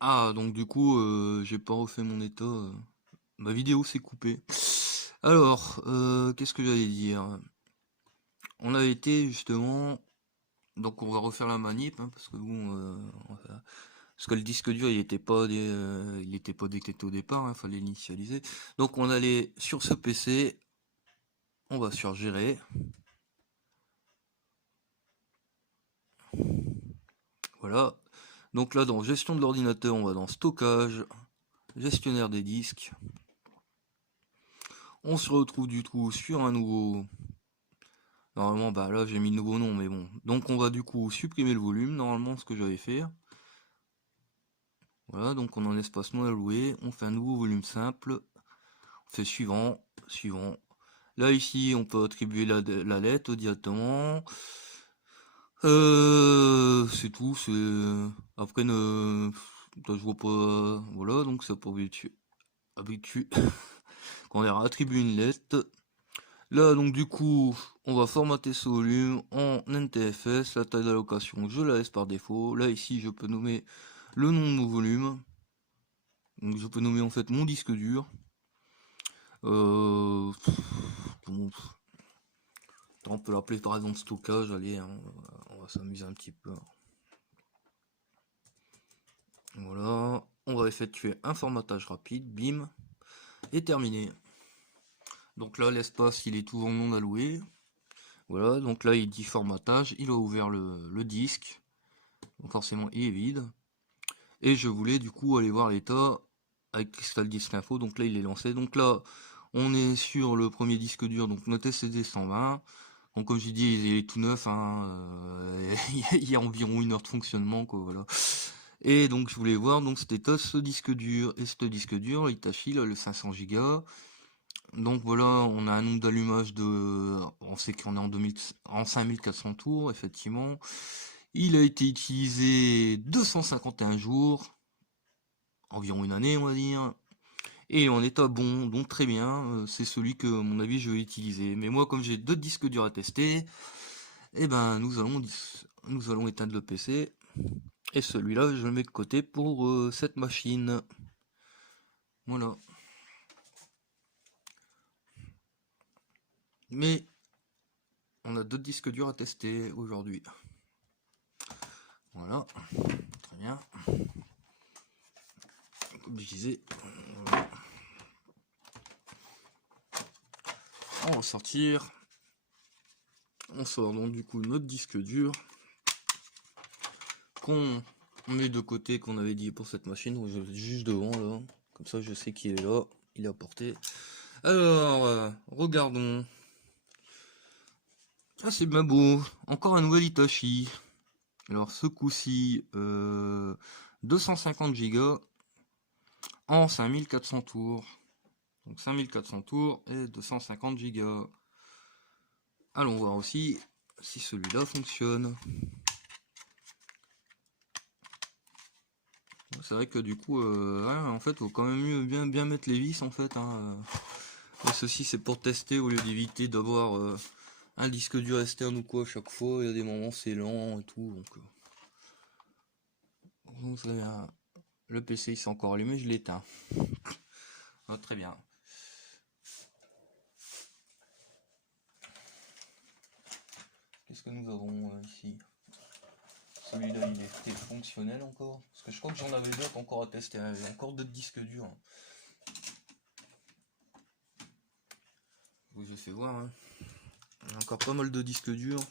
Ah, donc du coup, j'ai pas refait mon état. Ma vidéo s'est coupée. Alors, qu'est-ce que j'allais dire? On a été justement. Donc on va refaire la manip, hein, parce que bon, parce que le disque dur il était pas détecté au départ, hein, fallait l'initialiser. Donc on allait sur ce PC, on va sur gérer. Voilà. Donc là dans gestion de l'ordinateur, on va dans stockage, gestionnaire des disques. On se retrouve du coup sur un nouveau. Normalement, bah là j'ai mis le nouveau nom, mais bon. Donc on va du coup supprimer le volume, normalement ce que j'avais fait. Voilà, donc on en espace non alloué, on fait un nouveau volume simple, on fait suivant, suivant. Là ici on peut attribuer la lettre directement. C'est tout, c'est. Après je vois pas. Voilà, donc ça pour habituer. Quand on attribué une lettre. Là, donc du coup, on va formater ce volume en NTFS, la taille d'allocation, je la laisse par défaut. Là, ici, je peux nommer le nom de mon volume. Donc je peux nommer en fait mon disque dur. Euh, bon, on peut l'appeler par exemple stockage, allez, hein, on va s'amuser un petit peu. Voilà, on va effectuer un formatage rapide, bim, et terminé. Donc là, l'espace, il est toujours non alloué. Voilà, donc là, il dit formatage, il a ouvert le disque. Donc forcément, il est vide. Et je voulais du coup aller voir l'état avec Crystal Disk Info. Donc là, il est lancé. Donc là, on est sur le premier disque dur, donc notre SSD 120. Donc comme j'ai dit, il est tout neuf, hein, il y a environ 1 heure de fonctionnement, quoi, voilà. Et donc je voulais voir donc cet état ce disque dur. Et ce disque dur, Hitachi, là, le 500 Go. Donc voilà, on a un nombre d'allumage de. On sait qu'on est en 5400 tours, effectivement. Il a été utilisé 251 jours, environ une année, on va dire. Et en état bon, donc très bien, c'est celui que, à mon avis, je vais utiliser. Mais moi, comme j'ai deux disques durs à tester, eh ben, nous allons éteindre le PC. Et celui-là, je le mets de côté pour cette machine. Voilà. Mais on a deux disques durs à tester aujourd'hui. Voilà, très bien. Comme je disais, on va sortir. On sort donc du coup notre disque dur qu'on met de côté, qu'on avait dit pour cette machine. Donc, juste devant là, comme ça je sais qu'il est là, il est à portée. Alors, regardons. Ah, c'est bien beau. Encore un nouvel Hitachi. Alors, ce coup-ci, 250 Go en 5400 tours. Donc 5400 tours et 250 Go. Allons voir aussi si celui-là fonctionne. C'est vrai que du coup, ouais, en fait, faut quand même mieux bien mettre les vis en fait. Hein. Et ceci, c'est pour tester au lieu d'éviter d'avoir un disque dur externe ou quoi à chaque fois. Il y a des moments c'est lent et tout. Donc le PC il s'est encore allumé, je l'éteins. Ah, très bien. Qu'est-ce que nous avons ici? Celui-là il était fonctionnel encore. Parce que je crois que j'en avais d'autres encore à tester. Il y a encore d'autres disques durs. Hein. Je fais voir. Hein. Il y a encore pas mal de disques durs.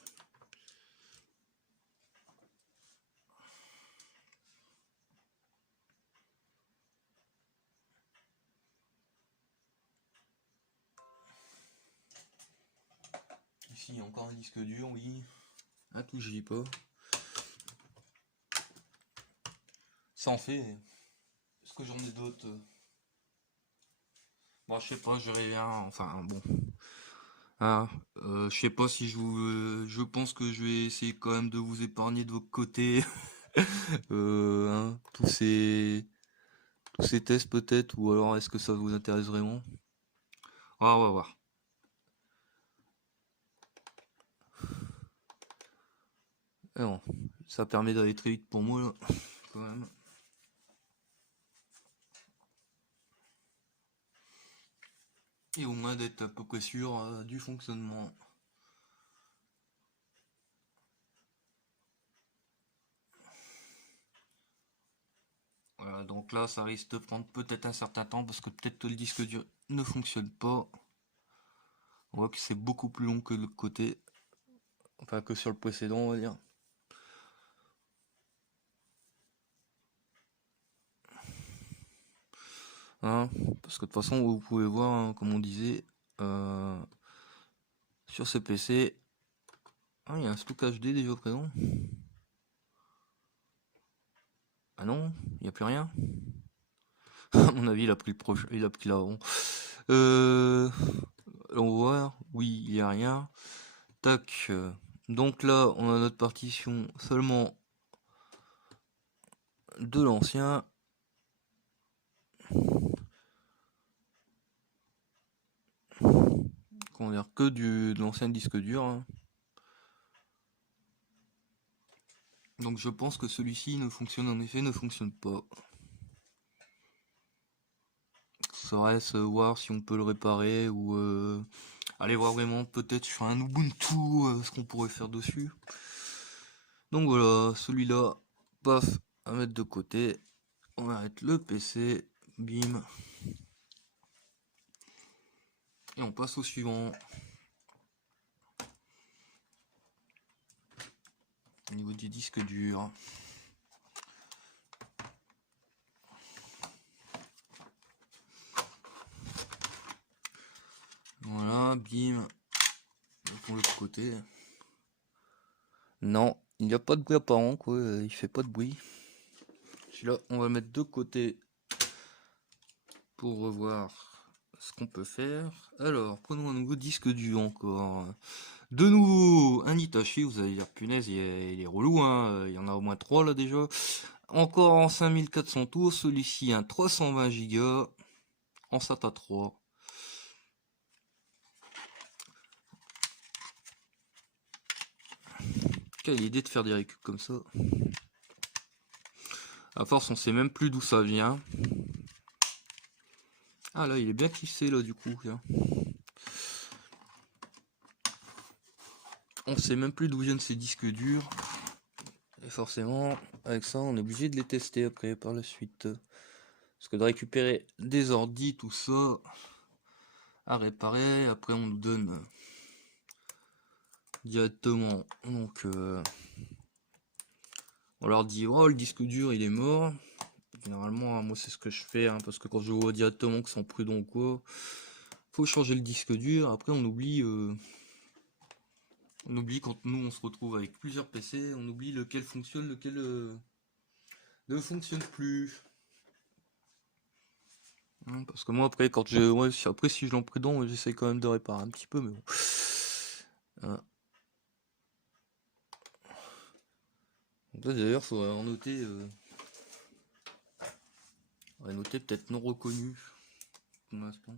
Ici il y a encore un disque dur, oui. Ah tout, je dis pas. Ça en fait. Est-ce que j'en ai d'autres? Bon, je sais pas, je reviens. Enfin, bon. Ah, je sais pas si je pense que je vais essayer quand même de vous épargner de votre côté. Hein, tous ces tests peut-être, ou alors est-ce que ça vous intéresse vraiment? Ah, on va voir. Alors, ça permet d'aller très vite pour moi, là, quand même. et au moins d'être à peu près sûr du fonctionnement. Voilà, donc là ça risque de prendre peut-être un certain temps parce que peut-être que le disque dur ne fonctionne pas. On voit que c'est beaucoup plus long que le côté, enfin que sur le précédent on va dire. Hein, parce que de toute façon vous pouvez voir, hein, comme on disait, sur ce PC, ah, il y a un stock HD déjà présent. Ah non, il n'y a plus rien. À mon avis, il a pris le proche, il a pris l'avant. On va voir. Oui, il n'y a rien. Tac. Donc là, on a notre partition seulement de l'ancien. Comment dire, que de l'ancien disque dur, hein. Donc je pense que celui-ci ne fonctionne en effet, ne fonctionne pas. Ça reste voir si on peut le réparer ou aller voir vraiment peut-être sur un Ubuntu ce qu'on pourrait faire dessus. Donc voilà, celui-là, paf, à mettre de côté. On arrête le PC, bim. Et on passe au suivant. Au niveau du disque dur. Voilà, bim. Pour l'autre côté. Non, il n'y a pas de bruit apparent, quoi. Il fait pas de bruit. Celui-là, on va mettre de côté pour revoir ce qu'on peut faire. Alors, prenons un nouveau disque dur encore. De nouveau, un Hitachi, vous allez dire, punaise, il est relou, hein. Il y en a au moins 3 là déjà. Encore en 5400 tours, celui-ci un 320 Go en SATA 3. Quelle idée de faire des récup comme ça. À force, on sait même plus d'où ça vient. Ah là, il est bien clissé là du coup. Tiens. On sait même plus d'où viennent ces disques durs. Et forcément, avec ça, on est obligé de les tester après par la suite. Parce que de récupérer des ordis, tout ça, à réparer, après on nous donne directement. Donc, on leur dit, oh, le disque dur il est mort. Généralement, moi c'est ce que je fais, hein, parce que quand je vois directement que c'est en prudent ou quoi, faut changer le disque dur. Après, on oublie quand nous on se retrouve avec plusieurs PC, on oublie lequel fonctionne, lequel ne fonctionne plus. Hein, parce que moi après quand je après si je l'emprudent, j'essaie quand même de réparer un petit peu, mais bon. Hein. D'ailleurs faudrait en noter peut-être non reconnu pour l'instant.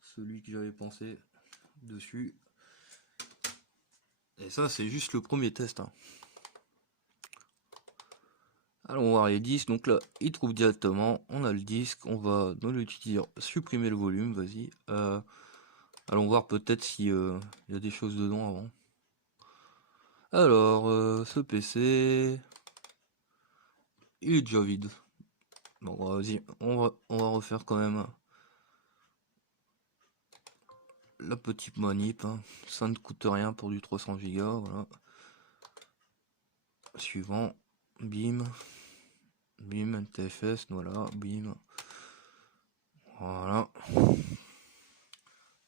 Celui que j'avais pensé dessus. Et ça c'est juste le premier test. Hein. Allons voir les disques, donc là il trouve directement, on a le disque, on va dans l'utiliser supprimer le volume, vas-y. Allons voir peut-être si il y a des choses dedans avant. Alors, ce PC, il est déjà vide. Bon, vas-y, on va refaire quand même la petite manip. Hein. Ça ne coûte rien pour du 300 Go, voilà. Suivant, bim, bim, NTFS, voilà, bim. Voilà.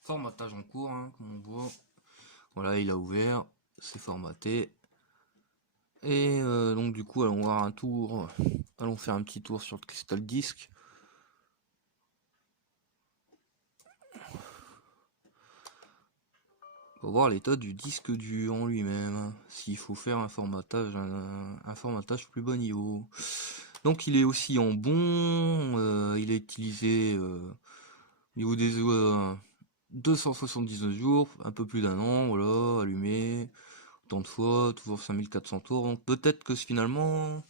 Formatage en cours, hein, comme on voit. Voilà, il a ouvert, c'est formaté. Et donc du coup, allons voir un tour. Allons faire un petit tour sur le Crystal Disk. On va voir l'état du disque dur en lui-même. S'il faut faire un formatage plus bas niveau. Donc il est aussi en bon. Il est utilisé au niveau des 279 jours, un peu plus d'un an, voilà, allumé, tant de fois, toujours 5400 tours. Donc peut-être que finalement,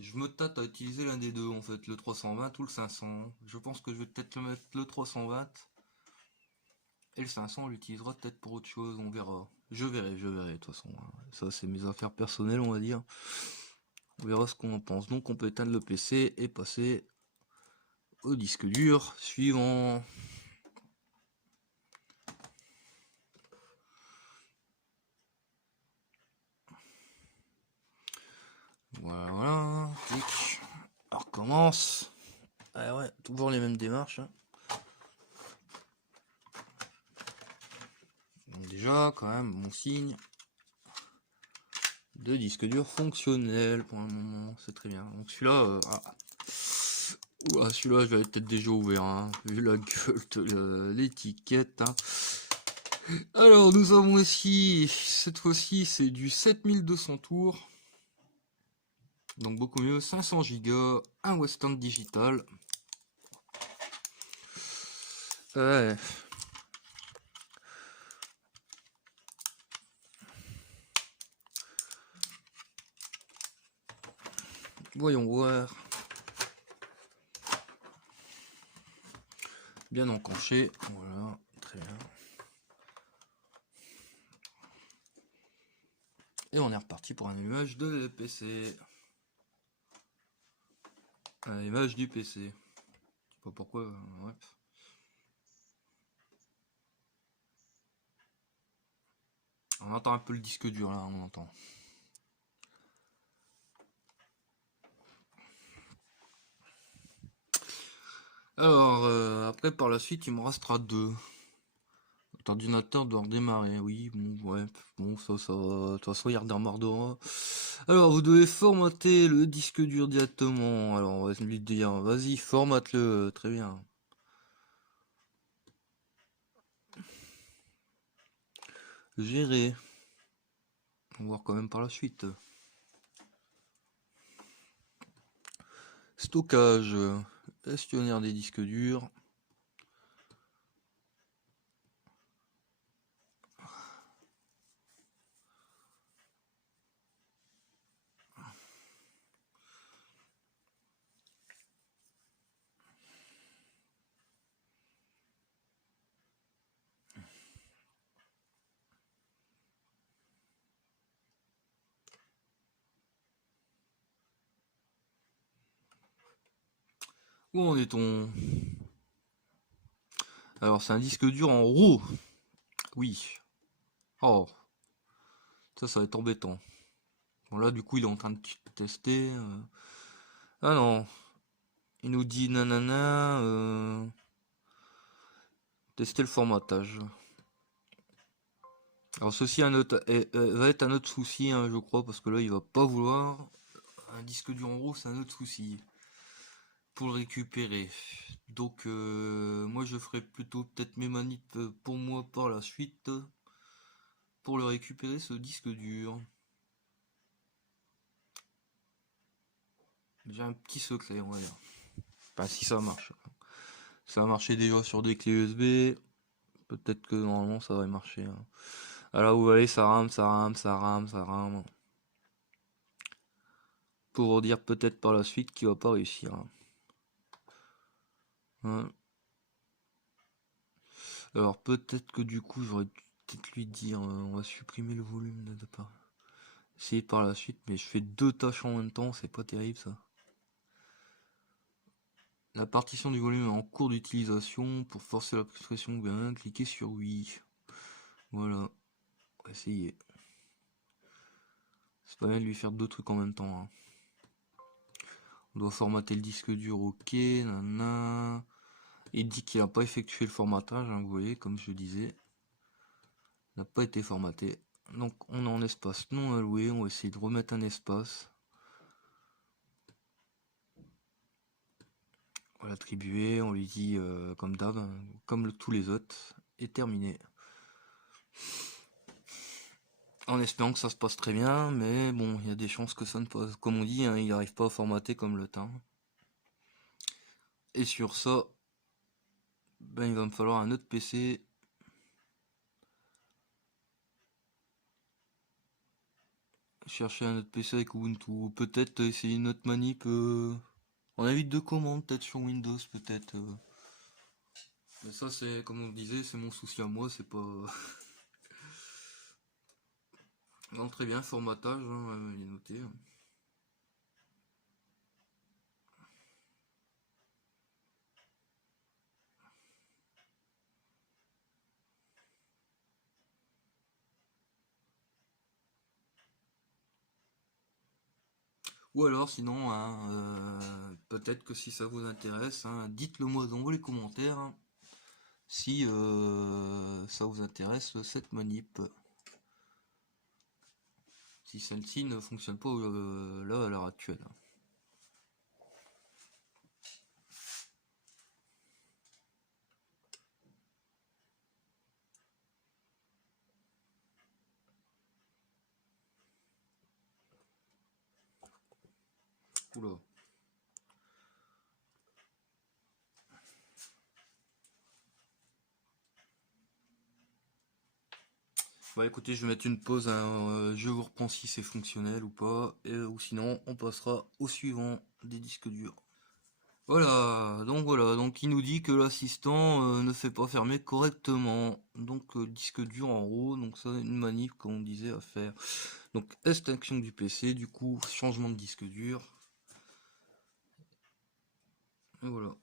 Je me tâte à utiliser l'un des deux en fait, le 320 ou le 500. Je pense que je vais peut-être le mettre le 320 et le 500 on l'utilisera peut-être pour autre chose, on verra. Je verrai de toute façon. Ça c'est mes affaires personnelles on va dire. On verra ce qu'on en pense. Donc on peut éteindre le PC et passer au disque dur suivant. Voilà, voilà. Clic. On recommence. Ah ouais, toujours les mêmes démarches. Hein. Donc déjà, quand même, bon signe de disque dur fonctionnel pour le moment, c'est très bien. Donc celui-là, celui-là, je l'avais peut-être déjà ouvert, hein, vu la gueule de l'étiquette. Hein. Alors, nous avons ici, cette fois-ci, c'est du 7200 tours. Donc beaucoup mieux, 500 Go, un Western Digital. Ouais. Voyons voir. Bien encanché, voilà, très bien. Et on est reparti pour un image de PC. Un image du PC. Je sais pas pourquoi, ouais. On entend un peu le disque dur là, on entend. Alors, après par la suite, il me restera deux. Votre ordinateur doit redémarrer, oui, bon, ouais, bon, ça va. De toute façon, il redémarrera. Alors, vous devez formater le disque dur directement. Alors, on va lui dire, vas-y, formate-le, très bien. Gérer. On va voir quand même par la suite. Stockage. Gestionnaire des disques durs. Où en est-on? Alors, c'est un disque dur en RAW. Oui. Oh, ça va être embêtant. Bon, là, du coup, il est en train de tester. Ah non. Il nous dit nanana. Tester le formatage. Alors, ceci va être un autre souci, hein, je crois, parce que là, il va pas vouloir. Un disque dur en RAW, c'est un autre souci. Pour le récupérer. Donc, moi, je ferai plutôt peut-être mes manips pour moi par la suite. Pour le récupérer, ce disque dur. J'ai un petit secret, on va dire. Enfin, si ça marche. Ça a marché déjà sur des clés USB. Peut-être que normalement ça va marcher. Hein. Alors vous voyez, ça rame, ça rame, ça rame, ça rame. Pour vous dire peut-être par la suite qu'il va pas réussir. Hein. Alors peut-être que du coup j'aurais peut-être lui dire on va supprimer le volume de départ. Essayer par la suite, mais je fais deux tâches en même temps, c'est pas terrible ça. La partition du volume est en cours d'utilisation. Pour forcer la pression, bien cliquez sur oui. Voilà. On va essayer. C'est pas mal de lui faire deux trucs en même temps. Hein. On doit formater le disque dur, ok, nanana. Il dit qu'il n'a pas effectué le formatage, hein, vous voyez, comme je disais. Il n'a pas été formaté. Donc on est en espace non alloué, on va essayer de remettre un espace. On va l'attribuer, on lui dit comme d'hab, comme tous les autres, et terminé. En espérant que ça se passe très bien, mais bon, il y a des chances que ça ne passe. Comme on dit, hein, il n'arrive pas à formater comme le temps. Et sur ça, ben, il va me falloir un autre PC. chercher un autre PC avec Ubuntu, ou peut-être essayer une autre manip en invite de commande, peut-être sur Windows, peut-être. Mais ça, c'est comme on disait, c'est mon souci à moi, c'est pas. Non, très bien, formatage, hein, il est noté. Ou alors, sinon, hein, peut-être que si ça vous intéresse, hein, dites-le moi dans les commentaires, hein, si ça vous intéresse cette manip. Si celle-ci ne fonctionne pas là à l'heure actuelle. Oula. Bah écoutez, je vais mettre une pause, hein, je vous reprends si c'est fonctionnel ou pas, ou sinon on passera au suivant des disques durs. Voilà, donc il nous dit que l'assistant ne fait pas fermer correctement. Donc disque dur en haut, donc ça une manip comme on disait à faire. Donc extinction du PC, du coup changement de disque dur. Et voilà.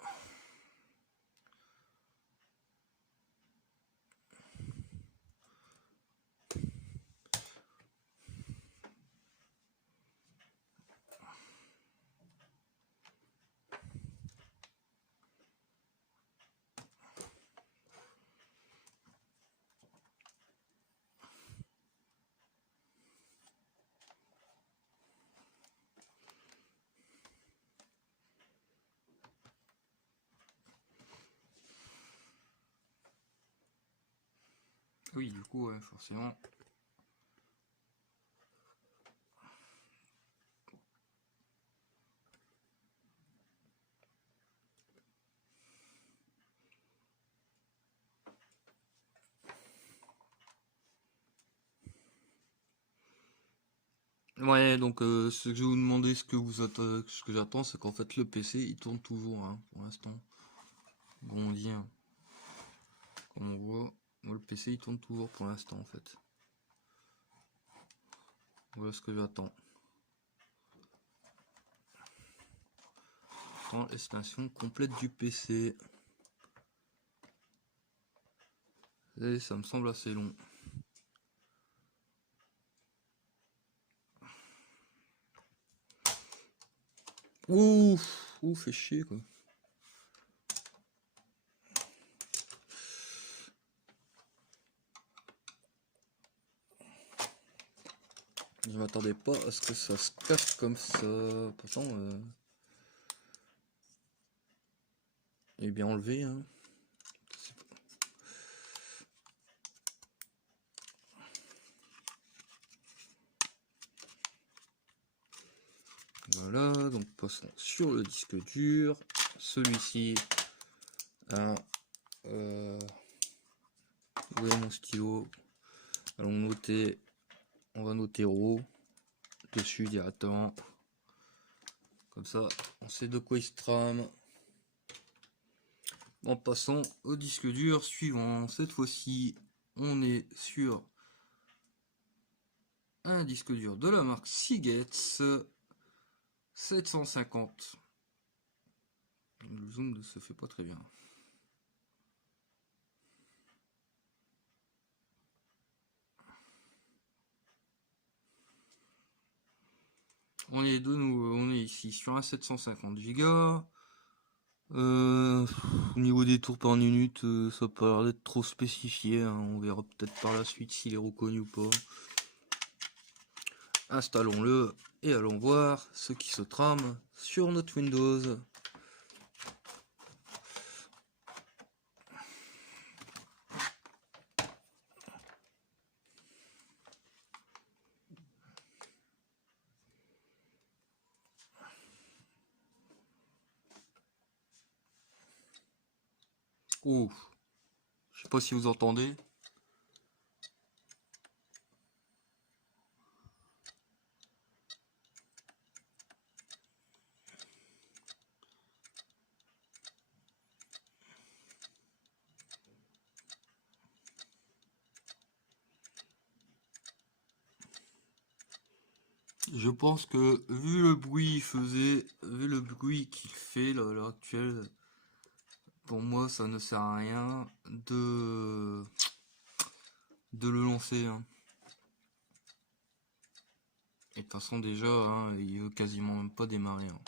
Oui, du coup, ouais, forcément. Ouais, donc ce que je vais vous demander, ce que j'attends, c'est qu'en fait le PC il tourne toujours, hein, pour l'instant. Bon, on dit, hein, comme on voit, le PC il tourne toujours pour l'instant en fait. Voilà ce que j'attends. J'attends l'extension complète du PC. Et ça me semble assez long. Ouf, fait chier quoi. Je m'attendais pas à ce que ça se casse comme ça. Pourtant, il est bien enlevé, hein. Voilà, donc passons sur le disque dur. Celui-ci, hein, où est mon stylo? Allons noter, on va noter RAW dessus directement. Comme ça, on sait de quoi il se trame. En passant au disque dur suivant. Cette fois-ci, on est sur un disque dur de la marque Seagate 750. Le zoom ne se fait pas très bien. On est de nouveau, on est ici sur un 750 Go. Au niveau des tours par minute, ça n'a pas l'air d'être trop spécifié, hein. On verra peut-être par la suite s'il est reconnu ou pas. Installons-le et allons voir ce qui se trame sur notre Windows. Ouf, je sais pas si vous entendez. Je pense que vu le bruit qu'il fait là, à l'heure actuelle, pour moi ça ne sert à rien de le lancer, hein. Et de toute façon déjà, hein, il veut quasiment même pas démarrer, hein.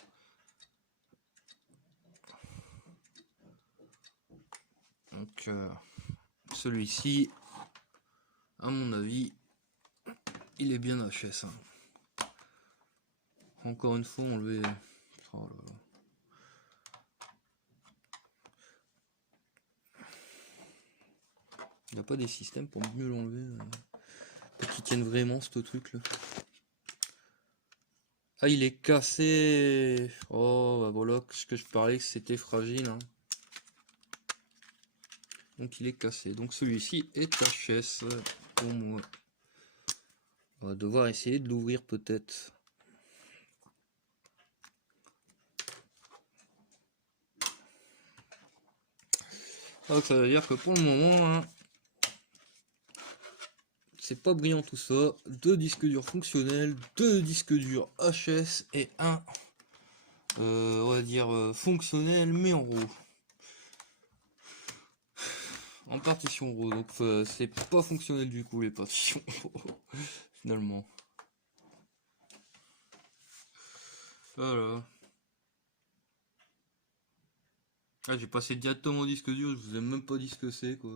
Donc celui-ci, à mon avis, il est bien HS, hein. Encore une fois, enlever. Oh là là. Il n'y a pas des systèmes pour mieux l'enlever, pour qu'il tienne vraiment ce truc là. Ah, il est cassé. Oh bah voilà, ce que je parlais que c'était fragile, hein. Donc il est cassé. Donc celui-ci est HS pour moi. On va devoir essayer de l'ouvrir peut-être. Donc ça veut dire que pour le moment, hein, c'est pas brillant tout ça. 2 disques durs fonctionnels, 2 disques durs HS et un, on va dire fonctionnel mais en RAW. En partition RAW, donc c'est pas fonctionnel du coup les partitions finalement. Voilà. Ah, j'ai passé directement au disque dur, je vous ai même pas dit ce que c'est quoi.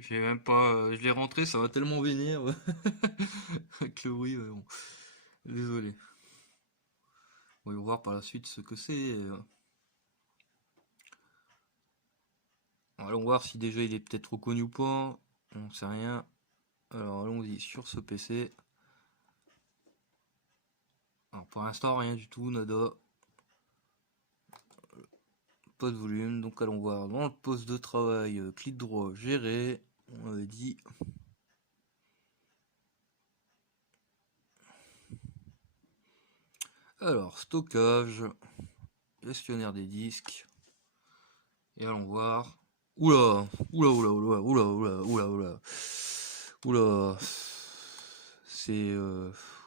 J'ai même pas. Je l'ai rentré, ça va tellement vénère. Avec le bruit, ouais, bon. Désolé. On va voir par la suite ce que c'est. Allons voir si déjà il est peut-être reconnu ou pas. On sait rien. Alors allons-y sur ce PC. Alors pour l'instant rien du tout, nada. Pas de volume, donc allons voir dans le poste de travail, clic droit, gérer. On avait dit. Alors, stockage, gestionnaire des disques. Et allons voir. Oula, oula, oula, oula, oula, oula, oula, oula. Oula. C'est.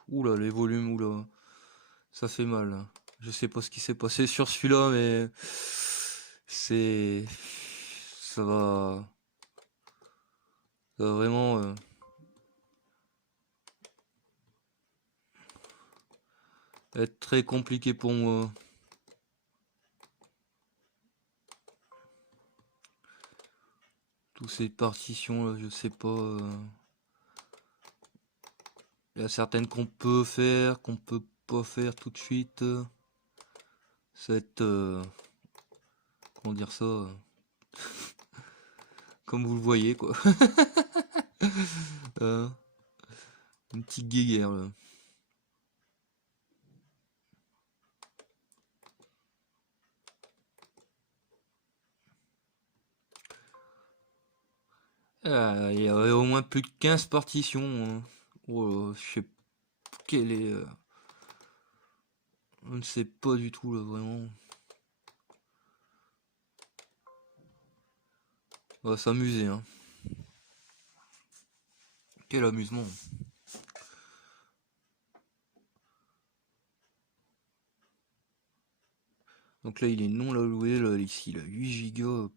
Oula, les volumes, oula. Ça fait mal, hein. Je sais pas ce qui s'est passé sur celui-là, mais. C'est. Ça va. Ça va vraiment. Être très compliqué pour moi. Toutes ces partitions là, je sais pas. Il y a certaines qu'on peut faire, qu'on peut pas faire tout de suite. Ça va être. Comment dire ça comme vous le voyez quoi. Une petite guéguerre là. Ah, il y avait au moins plus de 15 partitions, hein. Oh, je sais quelle est. Je ne sais pas du tout là vraiment. On va s'amuser, hein. Quel amusement. Donc là il est non alloué, là ici il a 8 Go.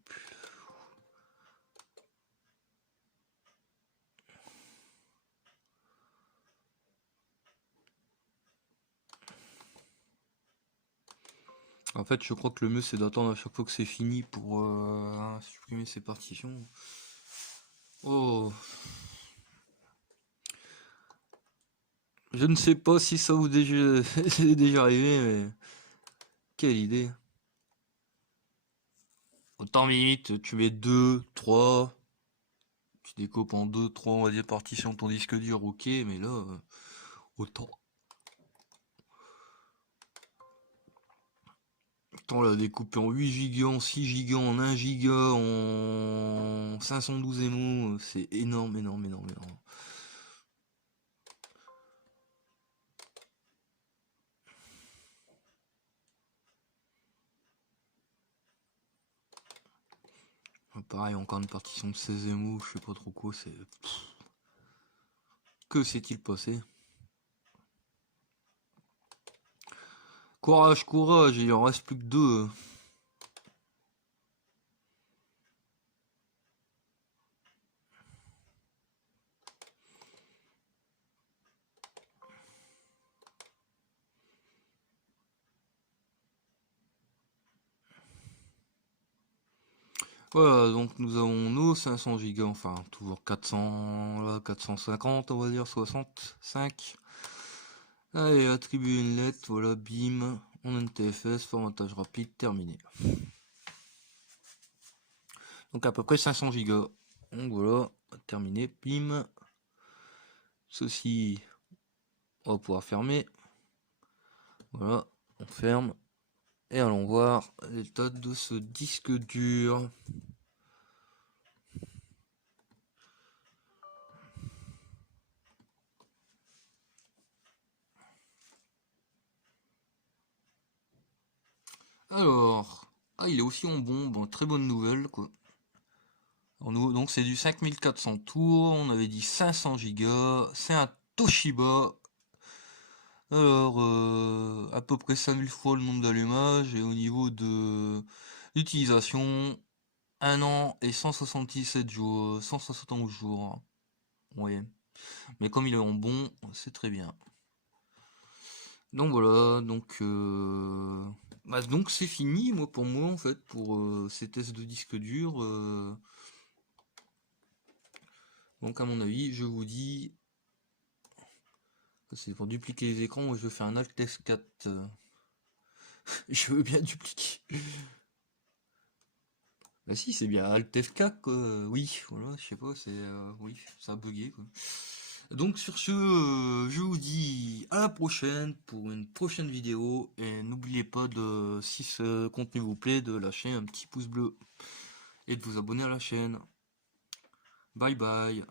En fait je crois que le mieux c'est d'attendre à chaque fois que c'est fini pour supprimer ces partitions. Oh. Je ne sais pas si ça vous déjà c'est déjà arrivé, mais quelle idée. Autant limite, tu mets 2, 3, tu découpes en 2, 3, on va dire partitions ton disque dur, ok, mais là, autant. Autant la découper en 8 Go, en 6 Go, en 1 Go, en 512 MO, c'est énorme, énorme, énorme, énorme. pareil, encore une partition de 16 MO, je sais pas trop quoi, c'est... Que s'est-il passé? Courage, courage, il en reste plus que 2. Voilà, donc nous avons nos 500 Go, enfin toujours 400, là, 450 on va dire, 65. Allez, attribuer une lettre, voilà, bim, en NTFS, formatage rapide, terminé. Donc à peu près 500 Go. Donc voilà, terminé, bim. Ceci, on va pouvoir fermer. Voilà, on ferme. Et allons voir l'état de ce disque dur. Alors, il est aussi en bon, très bonne nouvelle quoi. Alors, donc c'est du 5400 tours, on avait dit 500 Go, c'est un Toshiba. Alors, à peu près 5000 fois le nombre d'allumages, et au niveau de l'utilisation, 1 an et 177 jours, 171 jours. Ouais. Mais comme il est en bon, c'est très bien. Donc voilà, donc c'est fini pour moi en fait pour ces tests de disque dur. Donc à mon avis, je vous dis, c'est pour dupliquer les écrans, moi je vais faire un Alt F4. Je veux bien dupliquer. Bah si, c'est bien Alt F4 quoi. Oui, voilà, je sais pas, c'est oui, ça a bugué quoi. Donc sur ce, je vous dis à la prochaine pour une prochaine vidéo et n'oubliez pas de, si ce contenu vous plaît, de lâcher un petit pouce bleu et de vous abonner à la chaîne. Bye bye.